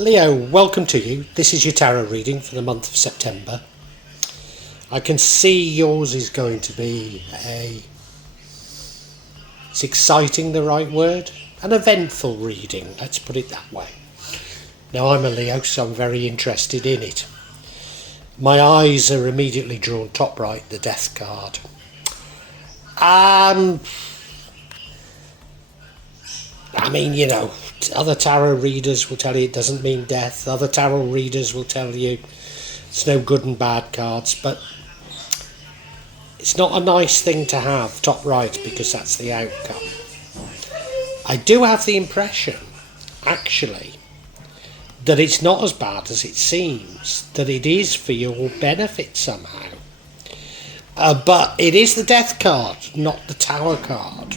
Leo, welcome to you. This is your tarot reading for the month of September. I can see yours is going to be it's exciting the right word? An eventful reading, let's put it that way. Now I'm a Leo, so I'm very interested in it. My eyes are immediately drawn top right, the death card. Other tarot readers will tell you it doesn't mean death. Other tarot readers will tell you it's no good and bad cards, but it's not a nice thing to have top right because that's the outcome. I do have the impression, actually, that it's not as bad as it seems, that it is for your benefit somehow. But it is the death card, not the tower card,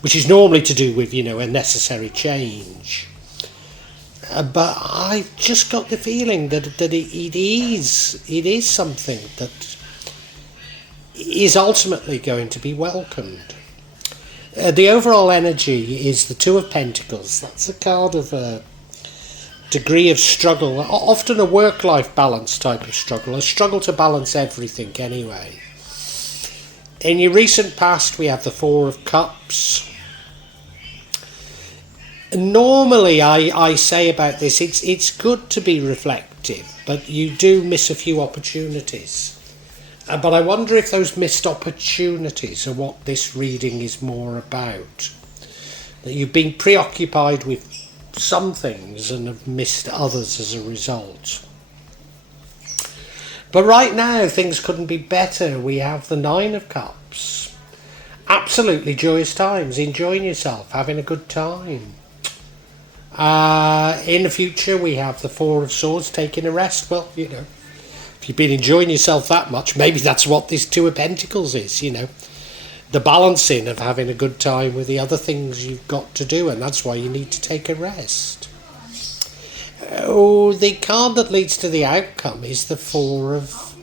which is normally to do with, a necessary change. But I just got the feeling that it is something that is ultimately going to be welcomed. The overall energy is the Two of Pentacles. That's a card of a degree of struggle, often a work-life balance type of struggle, a struggle to balance everything anyway. In your recent past, we have the Four of Cups. Normally, I say about this, it's good to be reflective, but you do miss a few opportunities. But I wonder if those missed opportunities are what this reading is more about. That you've been preoccupied with some things and have missed others as a result. But right now, things couldn't be better. We have the Nine of Cups. Absolutely joyous times, enjoying yourself, having a good time. In the future, we have the Four of Swords, taking a rest. Well, if you've been enjoying yourself that much, maybe that's what this Two of Pentacles is, the balancing of having a good time with the other things you've got to do, and that's why you need to take a rest. Oh, the card that leads to the outcome is the Four of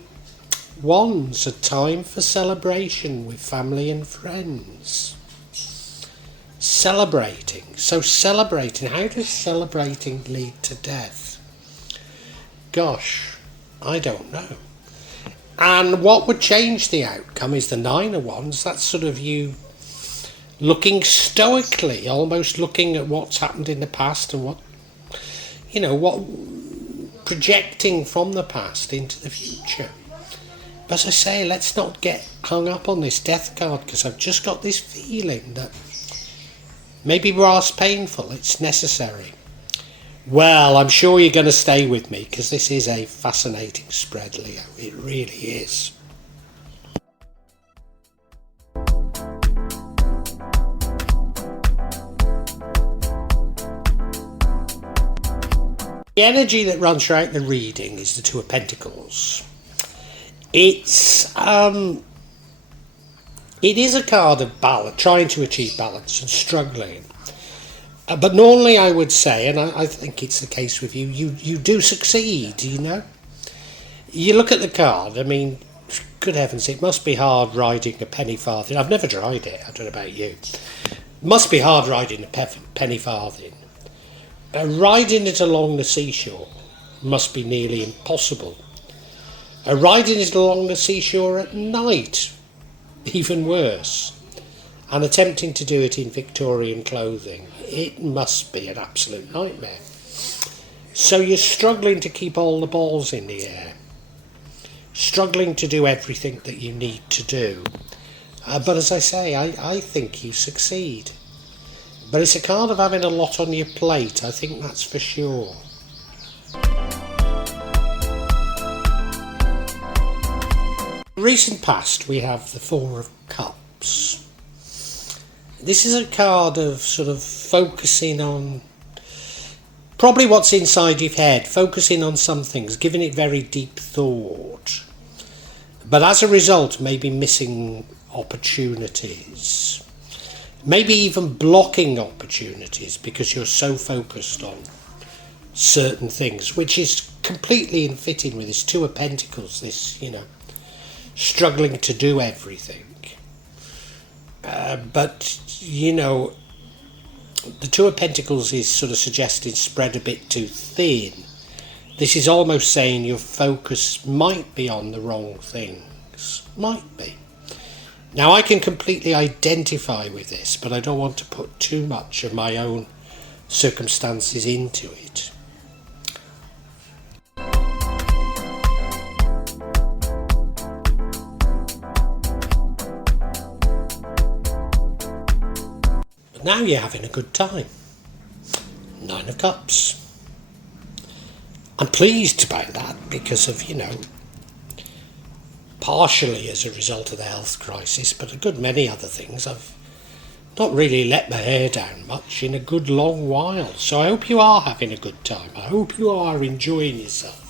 Wands, a time for celebration with family and friends. Celebrating. So celebrating. How does celebrating lead to death? Gosh, I don't know. And what would change the outcome is the Nine of Wands. That's sort of you looking stoically, almost looking at what's happened in the past and what projecting from the past into the future. But as I say, let's not get hung up on this death card, because I've just got this feeling that maybe whilst painful, it's necessary. Well, I'm sure you're going to stay with me, because this is a fascinating spread, Leo. It really is. The energy that runs throughout the reading is the Two of Pentacles. It is a card of balance, trying to achieve balance and struggling. But normally I would say, and I think it's the case with you, you do succeed, You look at the card, good heavens, it must be hard riding a penny farthing. I've never tried it, I don't know about you. It must be hard riding a penny farthing. Riding it along the seashore must be nearly impossible. Riding it along the seashore at night, even worse. And attempting to do it in Victorian clothing, it must be an absolute nightmare. So you're struggling to keep all the balls in the air. Struggling to do everything that you need to do. But as I say, I think you succeed. But it's a card of having a lot on your plate, I think that's for sure. In recent past, we have the Four of Cups. This is a card of sort of focusing on probably what's inside your head, focusing on some things, giving it very deep thought. But as a result, maybe missing opportunities. Maybe even blocking opportunities because you're so focused on certain things, which is completely in fitting with this Two of Pentacles, this, struggling to do everything. But The Two of Pentacles is sort of suggesting spread a bit too thin. This is almost saying your focus might be on the wrong things. Might be. Now, I can completely identify with this, but I don't want to put too much of my own circumstances into it. But now you're having a good time. 9 of Cups. I'm pleased about that because of, partially as a result of the health crisis, but a good many other things. I've not really let my hair down much in a good long while. So I hope you are having a good time. I hope you are enjoying yourself.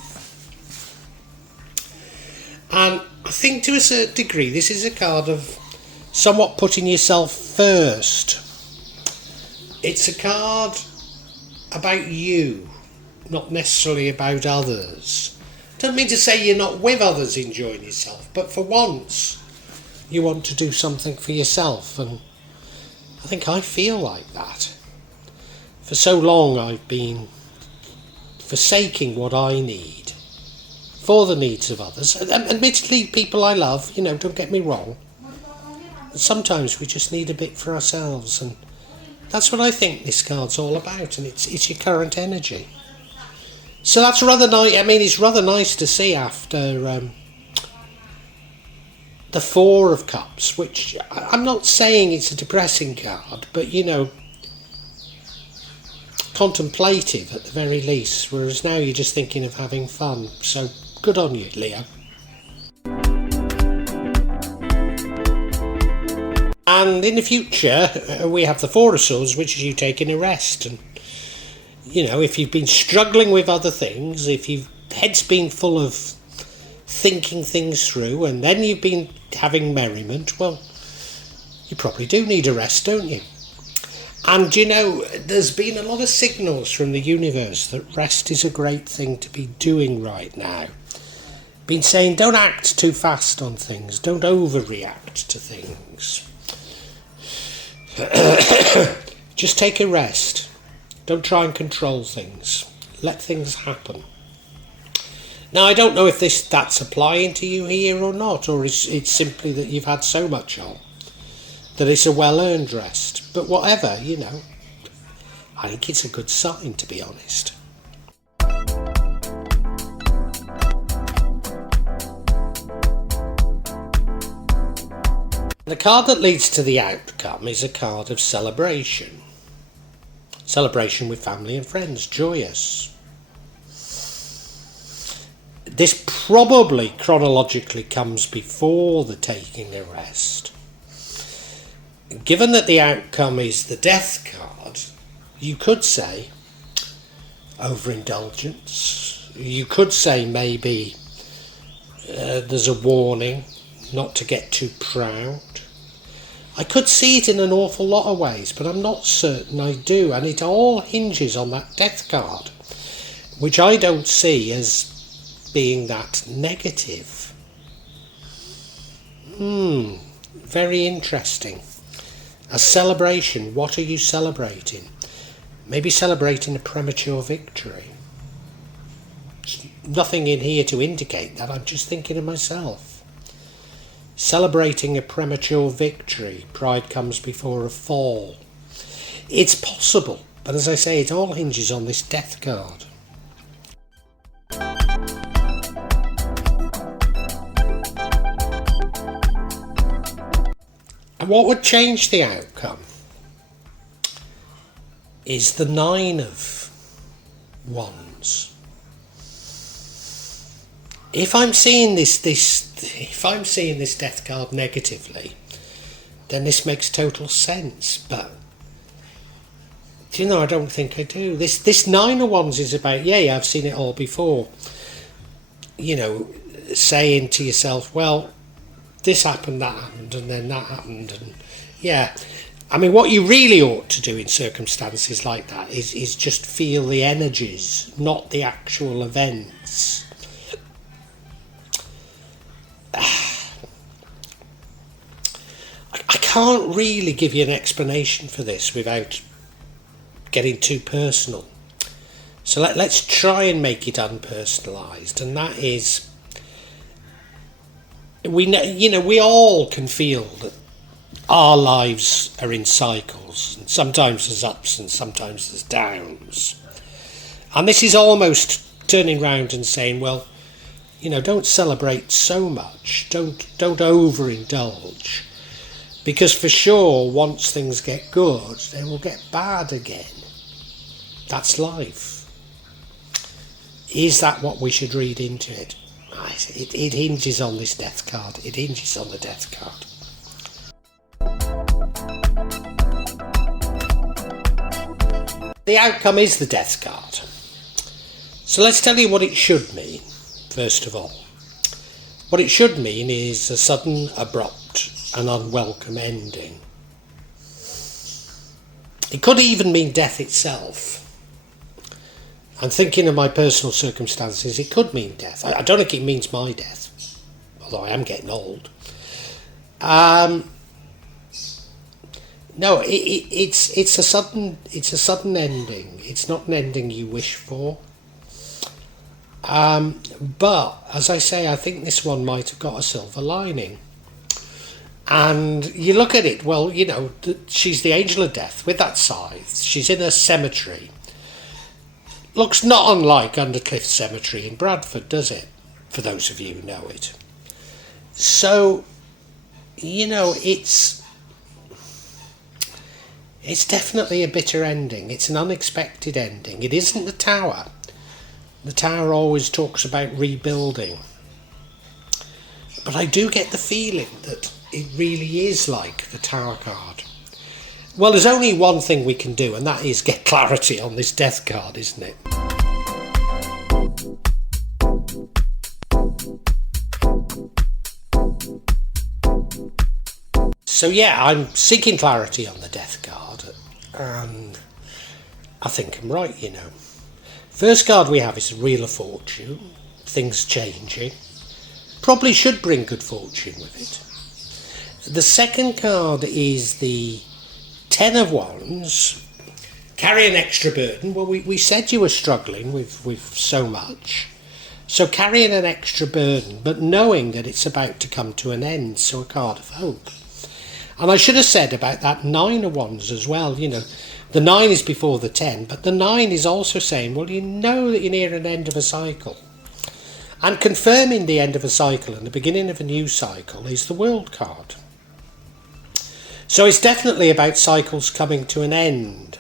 And I think to a certain degree this is a card of somewhat putting yourself first. It's a card about you, not necessarily about others. Don't mean to say you're not with others enjoying yourself, but for once you want to do something for yourself, and I think I feel like that. For so long I've been forsaking what I need for the needs of others. Admittedly, people I love, don't get me wrong. But sometimes we just need a bit for ourselves, and that's what I think this card's all about, and it's your current energy. So that's rather nice. I mean, it's rather nice to see after the 4 of Cups, which I'm not saying it's a depressing card, but contemplative at the very least, whereas now you're just thinking of having fun. So good on you, Leo. And in the future, we have the 4 of Swords, which is you taking a rest. And if you've been struggling with other things, if your head's been full of thinking things through, and then you've been having merriment, well, you probably do need a rest, don't you? And there's been a lot of signals from the universe that rest is a great thing to be doing right now. Been saying don't act too fast on things, don't overreact to things. Just take a rest. Don't try and control things. Let things happen. Now, I don't know if that's applying to you here or not, or it's simply that you've had so much on that it's a well-earned rest. But whatever, I think it's a good sign, to be honest. The card that leads to the outcome is a card of celebration. Celebration with family and friends, joyous. This probably chronologically comes before the taking a rest. Given that the outcome is the Death card, you could say overindulgence. You could say maybe there's a warning not to get too proud. I could see it in an awful lot of ways, but I'm not certain I do, and it all hinges on that Death card, which I don't see as being that negative. Very interesting. A celebration, what are you celebrating? Maybe celebrating a premature victory. There's nothing in here to indicate that, I'm just thinking of myself. Celebrating a premature victory. Pride comes before a fall. It's possible, but as I say, it all hinges on this Death card. And what would change the outcome is the 9 of Wands. If I'm seeing this Death card negatively, then this makes total sense. But I don't think I do. This 9 of Wands is about, I've seen it all before. Saying to yourself, well, this happened, that happened, and then that happened, and I mean, what you really ought to do in circumstances like that is just feel the energies, not the actual events. I can't really give you an explanation for this without getting too personal. So let's try and make it unpersonalised, and that is, we all can feel that our lives are in cycles, and sometimes there's ups and sometimes there's downs. And this is almost turning round and saying, well, don't celebrate so much, don't overindulge, because for sure once things get good, they will get bad again. That's life. Is that what we should read into it? It hinges on this death card. It hinges on the death card. The outcome is the death card. So let's tell you what it should mean, first of all. What it should mean is a sudden, abrupt and unwelcome ending. It could even mean death itself. I'm thinking of my personal circumstances, it could mean death. I don't think it means my death, although I am getting old. No, it's a sudden ending. It's not an ending you wish for. But as I say, I think this one might have got a silver lining. And you look at it, well, she's the angel of death with that scythe. She's in a cemetery. Looks not unlike Undercliff Cemetery in Bradford, does it? For those of you who know it. So, it's definitely a bitter ending. It's an unexpected ending. It isn't the Tower. The Tower always talks about rebuilding. But I do get the feeling that it really is like the Tower card. Well, there's only one thing we can do, and that is get clarity on this death card, isn't it? So yeah, I'm seeking clarity on the death card, and I think I'm right, First card we have is the Wheel of Fortune, things changing. Probably should bring good fortune with it. The second card is the Ten of Wands, carry an extra burden. Well, we said you were struggling with so much. So carrying an extra burden, but knowing that it's about to come to an end, so a card of hope. And I should have said about that Nine of Wands as well, the 9 is before the 10, but the 9 is also saying, well, that you're near an end of a cycle. And confirming the end of a cycle and the beginning of a new cycle is the World card. So it's definitely about cycles coming to an end.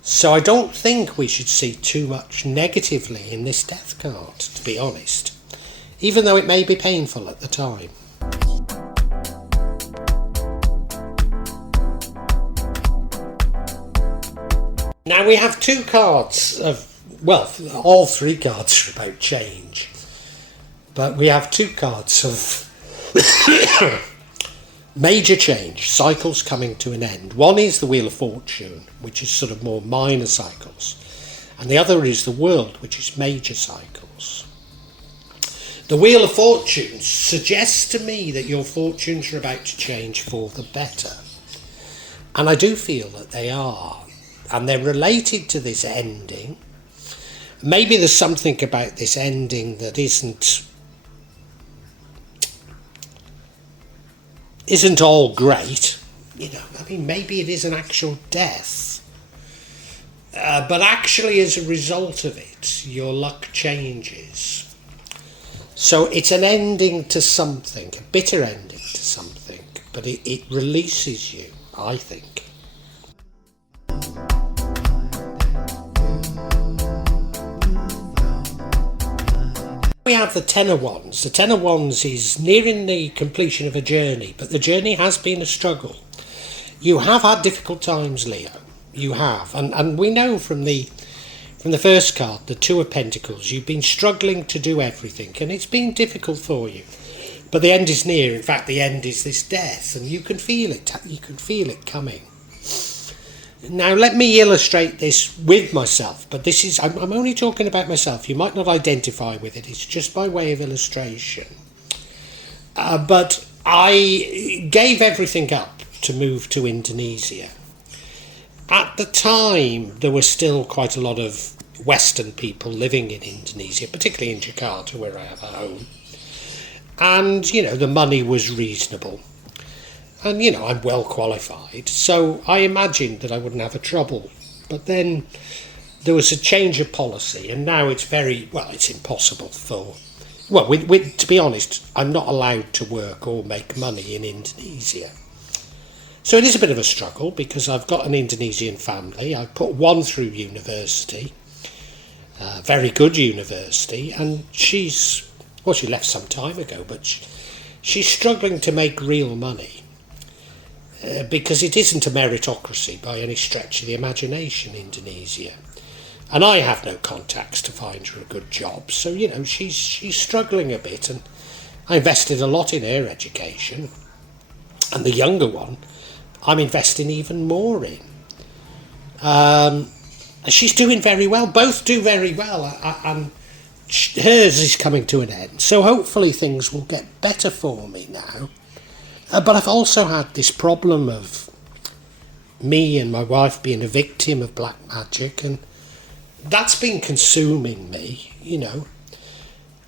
So I don't think we should see too much negatively in this death card, to be honest, even though it may be painful at the time. Now we have two cards all three cards are about change, but we have two cards of major change, cycles coming to an end. One is the Wheel of Fortune, which is sort of more minor cycles, and the other is the World, which is major cycles. The Wheel of Fortune suggests to me that your fortunes are about to change for the better, and I do feel that they are. And they're related to this ending. Maybe there's something about this ending that isn't all great. Maybe it is an actual death. But actually, as a result of it, your luck changes. So it's an ending to something, a bitter ending to something, but it releases you, I think. We have the Ten of Wands. The Ten of Wands is nearing the completion of a journey, but the journey has been a struggle. You have had difficult times, Leo. You have, and we know from the first card, the Two of Pentacles, you've been struggling to do everything, and it's been difficult for you. But the end is near. In fact, the end is this death, and you can feel it. You can feel it coming. Now, let me illustrate this with myself, but I'm only talking about myself. You might not identify with it. It's just by way of illustration. But I gave everything up to move to Indonesia. At the time, there were still quite a lot of Western people living in Indonesia, particularly in Jakarta, where I have a home. And, the money was reasonable. And, I'm well qualified. So I imagined that I wouldn't have a trouble. But then there was a change of policy, and now it's it's impossible to be honest, I'm not allowed to work or make money in Indonesia. So it is a bit of a struggle, because I've got an Indonesian family. I put one through university, a very good university, and she left some time ago, but she's struggling to make real money, because it isn't a meritocracy by any stretch of the imagination, Indonesia. And I have no contacts to find her a good job, so, she's struggling a bit, and I invested a lot in her education. And the younger one, I'm investing even more in. She's doing very well. Both do very well. And hers is coming to an end. So hopefully things will get better for me now. But I've also had this problem of me and my wife being a victim of black magic. And that's been consuming me,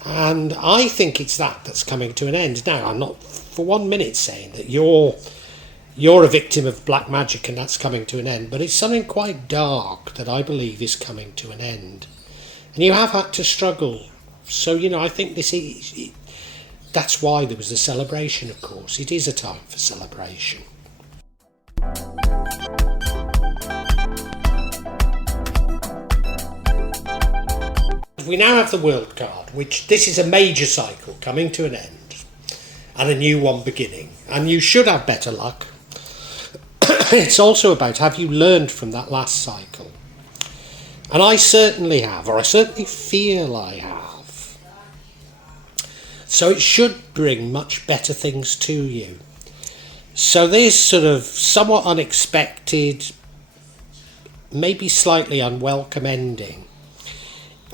And I think it's that's coming to an end. Now, I'm not for 1 minute saying that you're a victim of black magic and that's coming to an end, but it's something quite dark that I believe is coming to an end. And you have had to struggle. So, I think that's why there was the celebration, of course. It is a time for celebration. We now have the World card, which this is a major cycle coming to an end and a new one beginning. And you should have better luck. It's also about, have you learned from that last cycle? And I certainly have, or I certainly feel I have. So it should bring much better things to you. So this sort of somewhat unexpected, maybe slightly unwelcome ending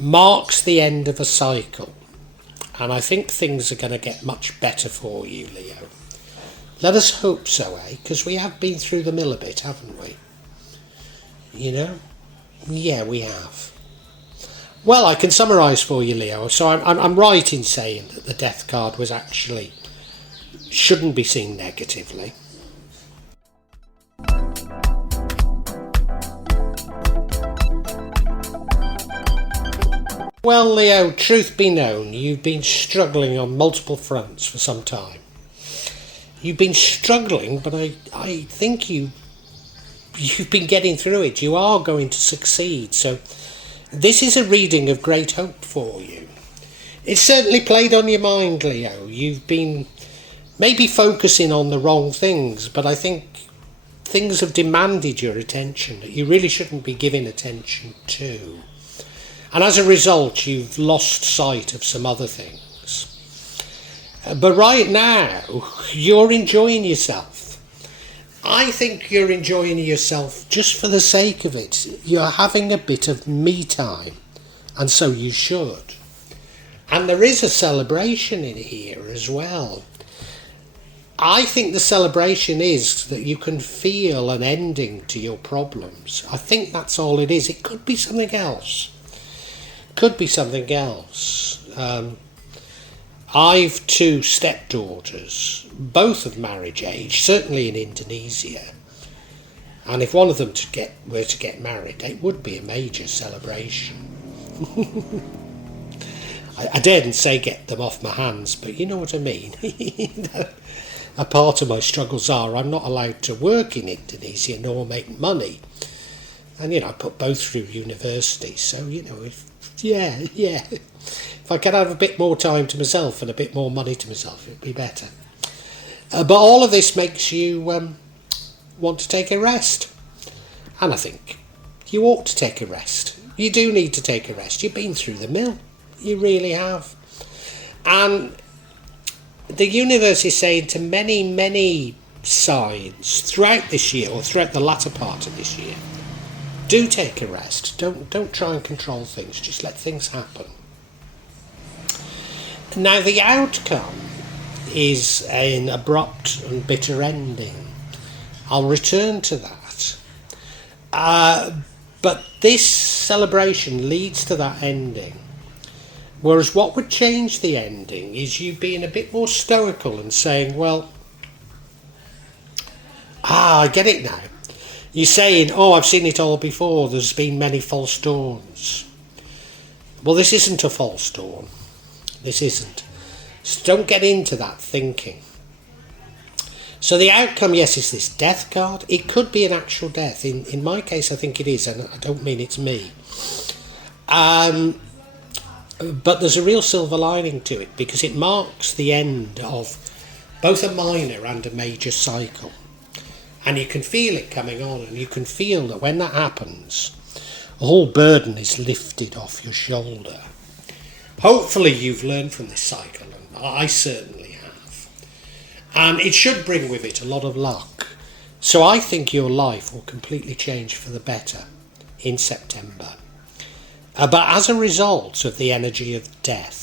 marks the end of a cycle. And I think things are going to get much better for you, Leo. Let us hope so, because we have been through the mill a bit, haven't we? Yeah, we have. Well, I can summarise for you, Leo. So I'm right in saying that the death card shouldn't be seen negatively. Well, Leo, truth be known, you've been struggling on multiple fronts for some time. You've been struggling, but I think you've been getting through it. You are going to succeed. So this is a reading of great hope for you. It's certainly played on your mind, Leo. You've been maybe focusing on the wrong things, but I think things have demanded your attention that you really shouldn't be giving attention to. And as a result, you've lost sight of some other things. But right now, you're enjoying yourself. I think you're enjoying yourself just for the sake of it. You're having a bit of me time, and so you should. And there is a celebration in here as well. I think the celebration is that you can feel an ending to your problems. I think that's all it is. It could be something else. I've 2 stepdaughters, both of marriage age, certainly in Indonesia. And if one of them were to get married, it would be a major celebration. I daren't say get them off my hands, but you know what I mean. A part of my struggles are I'm not allowed to work in Indonesia nor make money. And, I put both through university, so, if I could have a bit more time to myself and a bit more money to myself, it'd be better. But all of this makes you want to take a rest. And I think you ought to take a rest. You do need to take a rest. You've been through the mill. You really have. And the universe is saying to many, many signs throughout this year, or throughout the latter part of this year, do take a rest. Don't try and control things. Just let things happen. Now the outcome is an abrupt and bitter ending. I'll return to that. But this celebration leads to that ending. Whereas what would change the ending is you being a bit more stoical and saying, well, I get it now. You're saying, oh, I've seen it all before. There's been many false dawns. Well, this isn't a false dawn. This isn't. So don't get into that thinking. So the outcome, yes, is this death card. It could be an actual death. In my case, I think it is, and I don't mean it's me. But there's a real silver lining to it because it marks the end of both a minor and a major cycle. And you can feel it coming on, and you can feel that when that happens, a whole burden is lifted off your shoulder. Hopefully you've learned from this cycle, and I certainly have. And it should bring with it a lot of luck. So I think your life will completely change for the better in September. But as a result of the energy of death,